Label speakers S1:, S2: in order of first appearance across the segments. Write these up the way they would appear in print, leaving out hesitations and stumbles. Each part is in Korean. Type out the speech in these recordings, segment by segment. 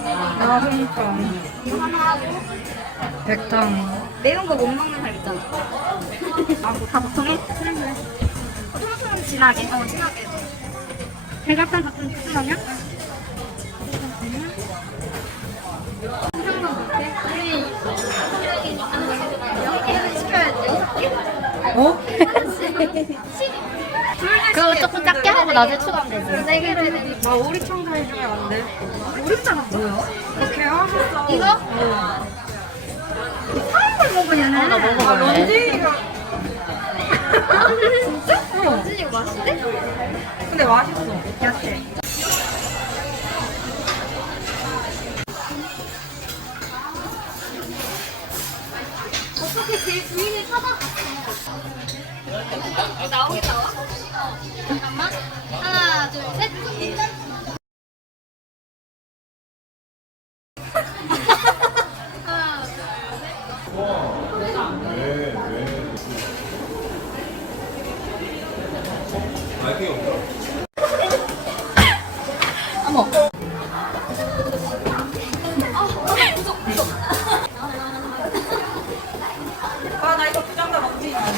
S1: 아, 그러니까.
S2: 이거 하나 하고
S1: 백탕.
S2: 매운 거 못 먹는 사람 있잖아. 아, 뭐다 보통해? 그래. 토마토는 진하게. 진하게. 대각선 같은 수준이야? 이렇게 시켜야지.
S1: 어?
S2: 그거 조금 작게 하고 나중에 추가하면 되지. 네 개로 해야 돼.
S1: 나 오리창가 해주면 안 돼?
S2: 오리차가 뭐야?
S1: 그렇게 하셨어.
S2: 이거? 사는 걸 먹어, 얘는.
S1: 나 먹어볼래.
S2: 런쥔이가. 진짜? 런쥔이가 맛있대?
S1: 근데 맛있어.
S2: 야채. 어떻게 제 부인을 찾아갔어? 나오긴 나와? 잠깐만. 하나, 둘, 셋. 하나, 둘, 셋.
S1: 어머. 아, 나 이거 부장가 먹지. 나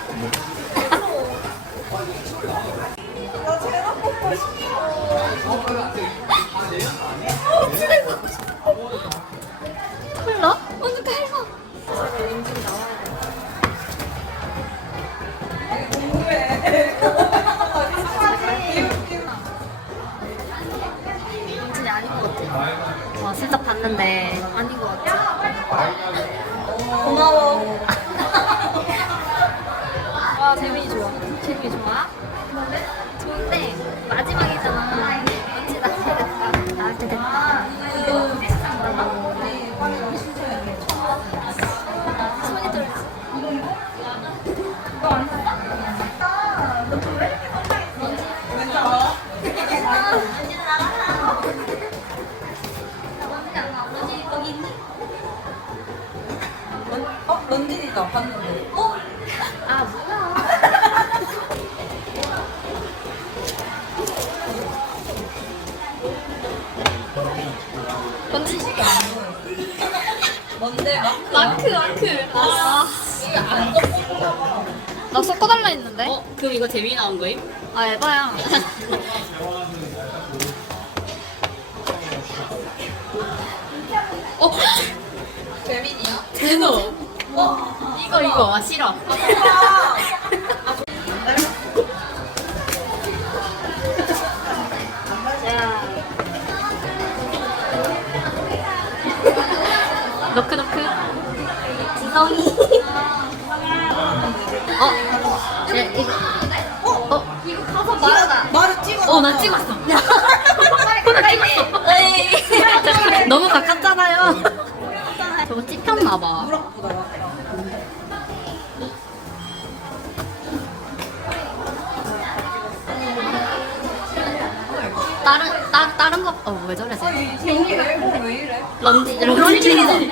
S1: 제가 먹고 싶어.
S2: 콜라? 완전 칼라. 런쥔이 아닌 것 같아. 슬쩍 봤는데 아닌 것 같아.
S1: 고마워.
S2: 와, 재민이 좋아. 재민이 좋아? 좋은데 마지막이잖아. 런쥔 나올 때 됐다. 손이 떨리지.
S1: 런쥔이다. 봤는데.
S2: 아, 뭐야. 런쥔 씨.
S1: 뭔데?
S2: 마크. 아. 나 섞어달라 했는데?
S3: 그럼 이거 재미 나온 거임?
S2: 아, 에바야.
S1: 재민이야?
S3: 제노. 이거 싫어.
S2: 너크. 지성이. 이거 가서 말하다.
S1: 말을 찍어.
S3: 나 찍었어.
S2: 찍었어.
S3: 너무 가깝잖아요. 저거 찝혔나봐.
S1: 무럭보다.
S3: 다른 거, 왜 저래, 쟤?
S1: 재민이 왜 이래?
S3: 런쥔이지.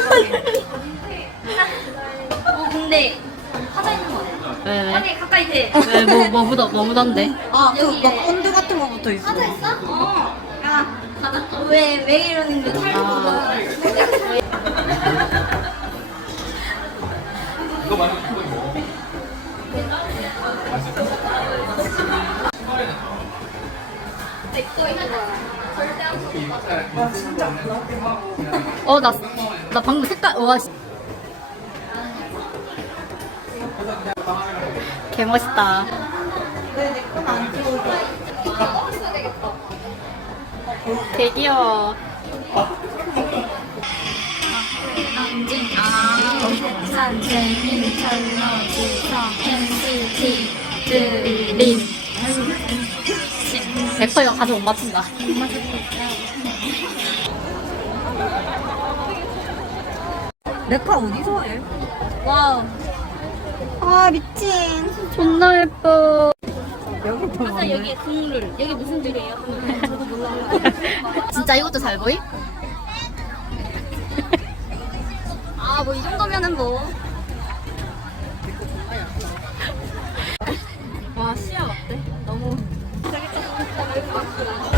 S2: 근데 하자 있는 거 아니야?
S3: 왜?
S2: 아니, 가까이 대.
S3: 왜, 뭐 묻었는데?
S1: 아,
S2: 여기
S1: 막 본드 같은 거 붙어 있어.
S2: 하자 있어? 야, 왜 이러는 거야?
S3: 아.
S4: 이거 많이 충분히 먹어.
S2: 내거 있는 거야. 절대 안 써.
S1: 아, 진짜.
S3: 나 방금 색깔, 와, 개 멋있다.
S1: 내 건 안 찍어줘.
S2: 써야 되겠다.
S3: 개 귀여워.
S2: 산, 재민, 철러, 지성, NCT,
S3: 린. 100% 이거 가져 못 맞춘다.
S1: 네카 어디서 해?
S2: 와우. 아, 미친.
S3: 존나 예뻐.
S1: 여기 더
S2: 맞아, 여기 국룰. 여기 무슨 줄이에요? 저도 몰라요.
S3: 진짜 이것도 잘 보임?
S2: 아, 뭐 이 정도면은 뭐.
S3: 와, 시야 어때? 너무.
S2: 자기 거